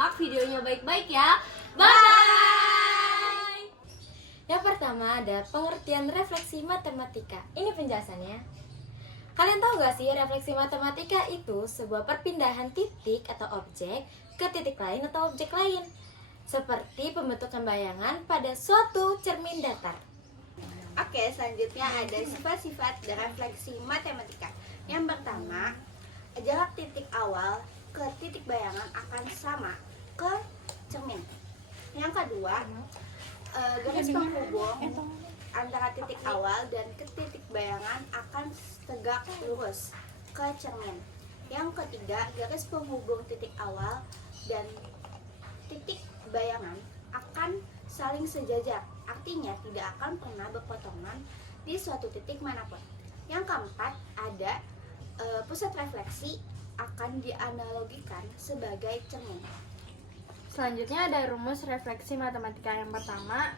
simak videonya baik-baik ya. Bye! Yang pertama ada pengertian refleksi matematika. Ini penjelasannya. Kalian tahu gak sih refleksi matematika itu sebuah perpindahan titik atau objek ke titik lain atau objek lain, seperti pembentukan bayangan pada suatu cermin datar. Oke, selanjutnya ada sifat-sifat refleksi matematika. Yang pertama, jarak titik awal ke titik bayangan akan sama ke cermin. Yang kedua, garis penghubung antara titik awal dan ke titik bayangan akan tegak lurus ke cermin. Yang ketiga, garis penghubung titik awal dan titik bayangan akan saling sejajar, artinya tidak akan pernah berpotongan di suatu titik manapun. Yang keempat, ada pusat refleksi akan dianalogikan sebagai cermin. Selanjutnya ada rumus refleksi matematika. Yang pertama,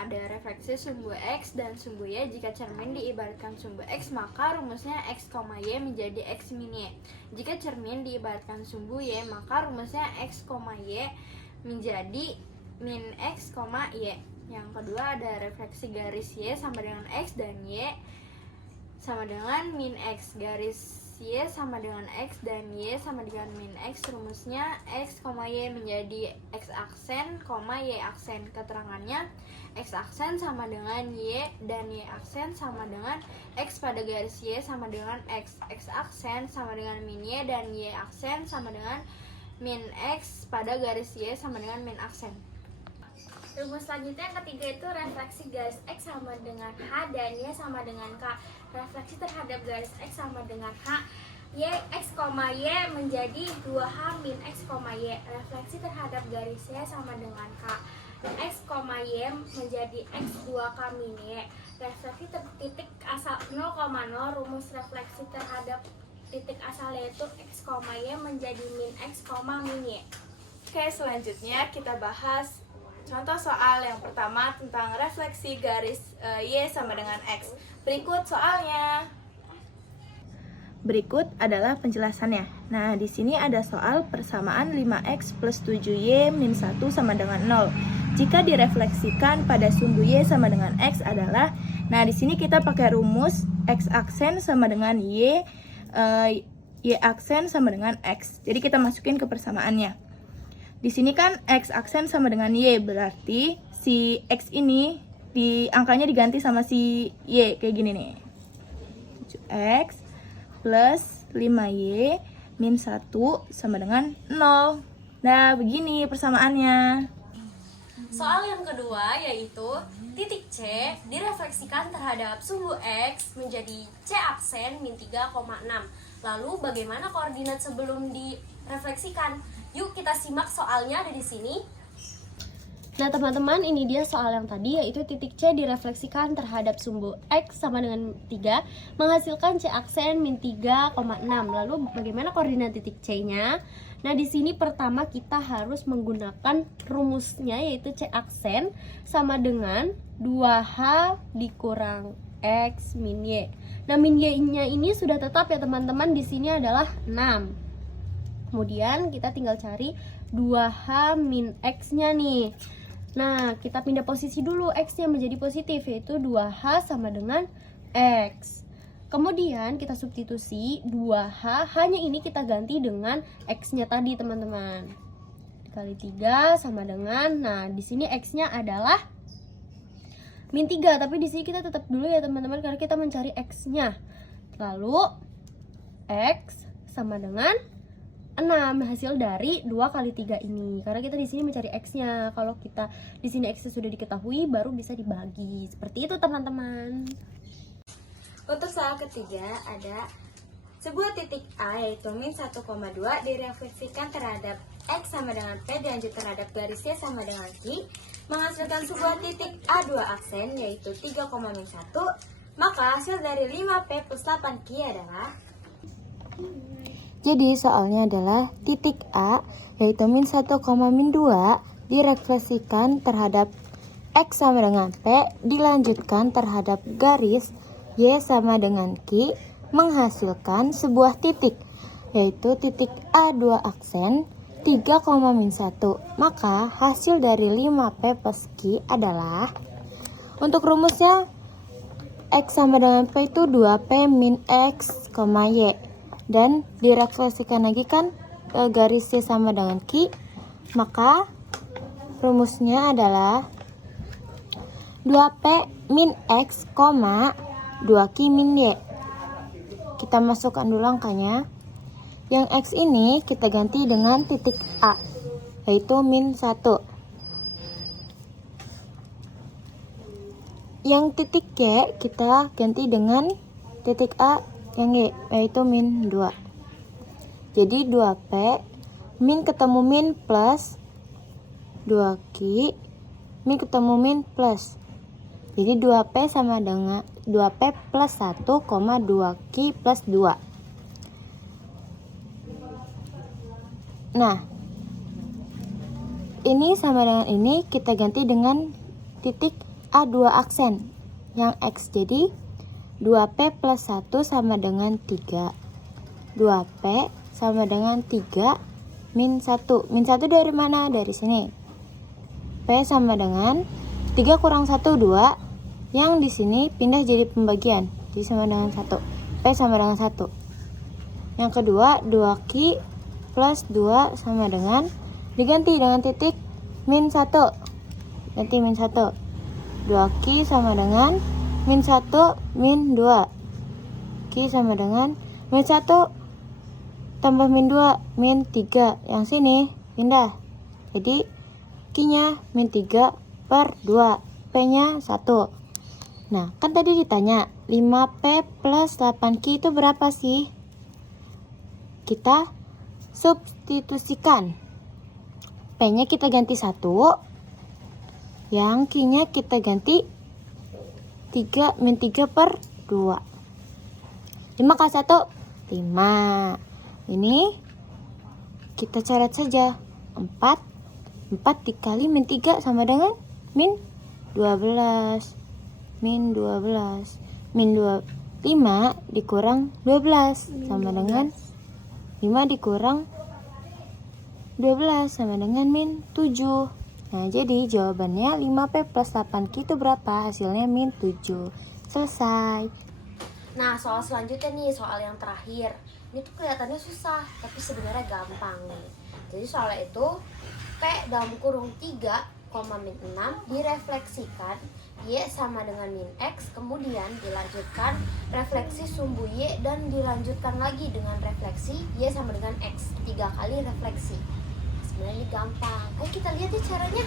ada refleksi sumbu X dan sumbu Y. Jika cermin diibaratkan sumbu X, maka rumusnya X, Y menjadi X min Y. Jika cermin diibaratkan sumbu Y, maka rumusnya X, Y menjadi min X, Y. Yang kedua ada refleksi garis Y sama dengan X dan Y sama dengan min X. Garis Y sama dengan X dan Y sama dengan min X. Rumusnya X, Y menjadi X aksen, Y aksen. Keterangannya X aksen sama dengan Y dan Y aksen sama dengan X pada garis Y sama dengan X. X aksen sama dengan min Y dan Y aksen sama dengan min X pada garis Y sama dengan min aksen. Rumus selanjutnya yang ketiga itu refleksi garis X sama dengan H dan Y sama dengan K. Refleksi terhadap garis X sama dengan H, Y, X, Y menjadi 2H min X, Y. Refleksi terhadap garis Y sama dengan K, X, Y menjadi X 2K min Y. Refleksi titik asal 0,0. Rumus refleksi terhadap titik asal yaitu X, Y menjadi min X, min Y. Oke, selanjutnya kita bahas contoh soal yang pertama tentang refleksi garis Y sama dengan X. Berikut soalnya. Berikut adalah penjelasannya. Nah, di sini ada soal persamaan 5x plus 7y min 1 sama dengan 0. Jika direfleksikan pada sumbu y sama dengan x adalah, nah di sini kita pakai rumus x aksen sama dengan y aksen sama dengan x. Jadi kita masukin ke persamaannya. Di sini kan x aksen sama dengan y, berarti si x ini angkanya diganti sama si y kayak gini nih. 7x plus 5y min 1 sama dengan 0. Nah, begini persamaannya. Soal yang kedua yaitu titik C direfleksikan terhadap sumbu X menjadi C aksen min 3,6. Lalu bagaimana koordinat sebelum direfleksikan? Yuk kita simak soalnya ada di sini. Nah teman-teman, ini dia soal yang tadi, yaitu titik C direfleksikan terhadap sumbu X sama dengan 3 menghasilkan C aksen min 3,6. Lalu bagaimana koordinat titik C-nya? Nah di sini pertama kita harus menggunakan rumusnya, yaitu C aksen sama dengan 2H dikurang X min Y. Nah min Y-nya ini sudah tetap ya teman-teman, di sini adalah 6. Kemudian kita tinggal cari 2H min X-nya nih. Nah, kita pindah posisi dulu X-nya menjadi positif, yaitu 2H sama dengan X. Kemudian kita substitusi 2H, hanya ini kita ganti dengan X-nya tadi teman-teman. Dikali 3 sama dengan, nah di sini X-nya adalah min 3, tapi di sini kita tetap dulu ya teman-teman, karena kita mencari X-nya. Lalu X sama dengan 6 hasil dari 2 kali 3 ini. Karena kita di sini mencari X-nya. Kalau kita di sini X-nya sudah diketahui, baru bisa dibagi. Seperti itu, teman-teman. Untuk soal ketiga ada sebuah titik A yaitu min 1,2 direfleksikan terhadap X sama dengan P dilanjut terhadap garis Y sama dengan Q menghasilkan sebuah titik A2 aksen yaitu 3, min 1. Maka hasil dari 5P plus 8Q adalah. Jadi soalnya adalah titik A yaitu min 1, min 2 direfleksikan terhadap X sama dengan P dilanjutkan terhadap garis Y sama dengan Q menghasilkan sebuah titik yaitu titik A2 aksen 3,-1. Maka hasil dari 5P plus Q adalah, untuk rumusnya X sama dengan P itu 2P min X, Y. Dan direfleksikan lagi kan garis Y sama dengan Q. Maka rumusnya adalah 2P min X, 2Q min Y. Kita masukkan dulu angkanya. Yang X ini kita ganti dengan titik A, yaitu min 1. Yang titik Y kita ganti dengan titik A yang Y, yaitu min 2. Jadi 2P min ketemu min plus 2Q min ketemu min plus. Jadi 2P sama dengan 2P plus 1, 2Q plus 2. Nah, ini sama dengan ini kita ganti dengan titik A2 aksen yang X. Jadi 2P plus 1 sama dengan 3. 2P sama dengan 3 min 1. Min 1 dari mana? Dari sini. P sama dengan 3 kurang 1, 2. Yang di sini pindah jadi pembagian. Jadi sama dengan 1. P sama dengan 1. Yang kedua, 2Q plus 2 sama dengan, diganti dengan titik min 1. Ganti min 1. 2Q sama dengan min 1 min 2. Q sama dengan min 1 tambah min 2 min 3. Yang sini pindah. Jadi Q-nya min 3 per 2. P-nya 1. Nah, kan tadi ditanya 5P plus 8Q itu berapa sih? Kita substitusikan. P-nya kita ganti 1. Yang Q-nya kita ganti 3 min 3 per 2. 5 kali 1, 5. Ini kita coret saja. 4 dikali min 3 sama dengan min 12. Min 12. Min 5 dikurang 12 sama dengan 5 dikurang 12 sama dengan min 7. Nah, jadi jawabannya 5P plus 8Q itu berapa? Hasilnya min 7. Selesai. Nah, soal selanjutnya nih, soal yang terakhir. Ini tuh kelihatannya susah, tapi sebenarnya gampang nih. Jadi soalnya itu P dalam kurung 3, min 6 direfleksikan Y sama dengan min X, kemudian dilanjutkan refleksi sumbu Y dan dilanjutkan lagi dengan refleksi Y sama dengan X. 3 kali refleksi. Sebenarnya ini gampang. Ayo kita lihat ya caranya.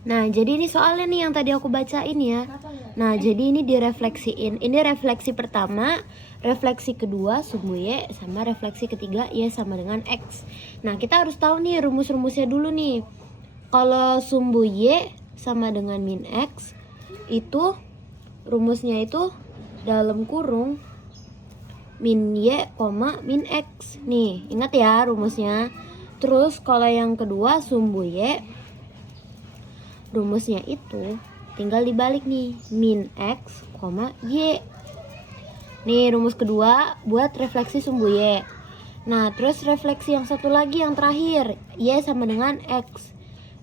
Nah, jadi ini soalnya nih yang tadi aku bacain ya. Nah, jadi ini direfleksiin. Ini refleksi pertama, refleksi kedua sumbu Y sama refleksi ketiga Y sama dengan X. Nah, kita harus tahu nih rumus-rumusnya dulu nih. Kalau sumbu Y sama dengan min X, itu rumusnya itu dalam kurung min Y, min X. Nih, ingat ya rumusnya. Terus kalau yang kedua sumbu Y, rumusnya itu tinggal dibalik nih, min X, Y. Nih rumus kedua buat refleksi sumbu Y. Nah, terus refleksi yang satu lagi yang terakhir, Y sama dengan X.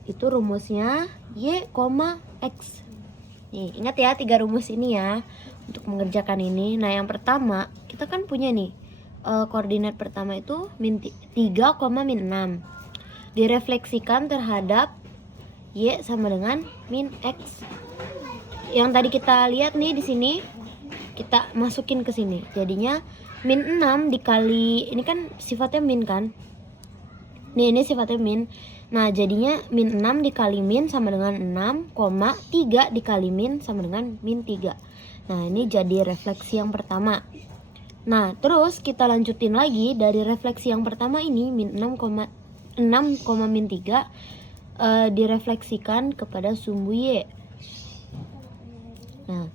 Itu rumusnya Y, X. Nih, ingat ya 3 rumus ini ya untuk mengerjakan ini. Nah, yang pertama, kita kan punya nih koordinat pertama itu min 3, min 6. Direfleksikan terhadap Y sama dengan min X. Yang tadi kita lihat nih di sini, kita masukin ke sini. Jadinya min 6 dikali, ini kan sifatnya min kan? Nih, ini sifatnya min. Nah, jadinya min 6 dikali min sama dengan 6, 3 dikali min sama dengan min 3. Nah, ini jadi refleksi yang pertama. Nah, terus kita lanjutin lagi dari refleksi yang pertama ini, min 6, min 3 direfleksikan kepada sumbu Y. Nah,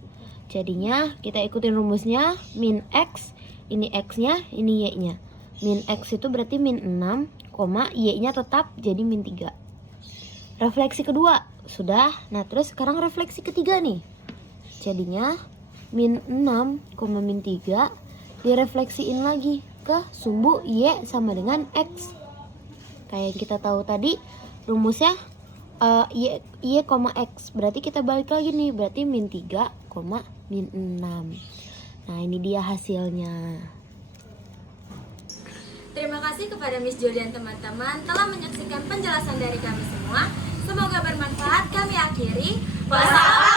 jadinya kita ikutin rumusnya, min X, ini X-nya, ini Y-nya. Min X itu berarti min 6, Y-nya tetap jadi min 3. Refleksi kedua sudah. Nah, terus sekarang refleksi ketiga nih. Jadinya min 6, min 3 direfleksiin lagi ke sumbu Y sama dengan X. Kayak yang kita tahu tadi rumusnya y, x. Berarti kita balik lagi nih, berarti min 3, min 6. Nah ini dia hasilnya. Terima kasih kepada Miss Juli dan teman-teman telah menyaksikan penjelasan dari kami semua. Semoga bermanfaat. Kami akhiri. Wassalamualaikum.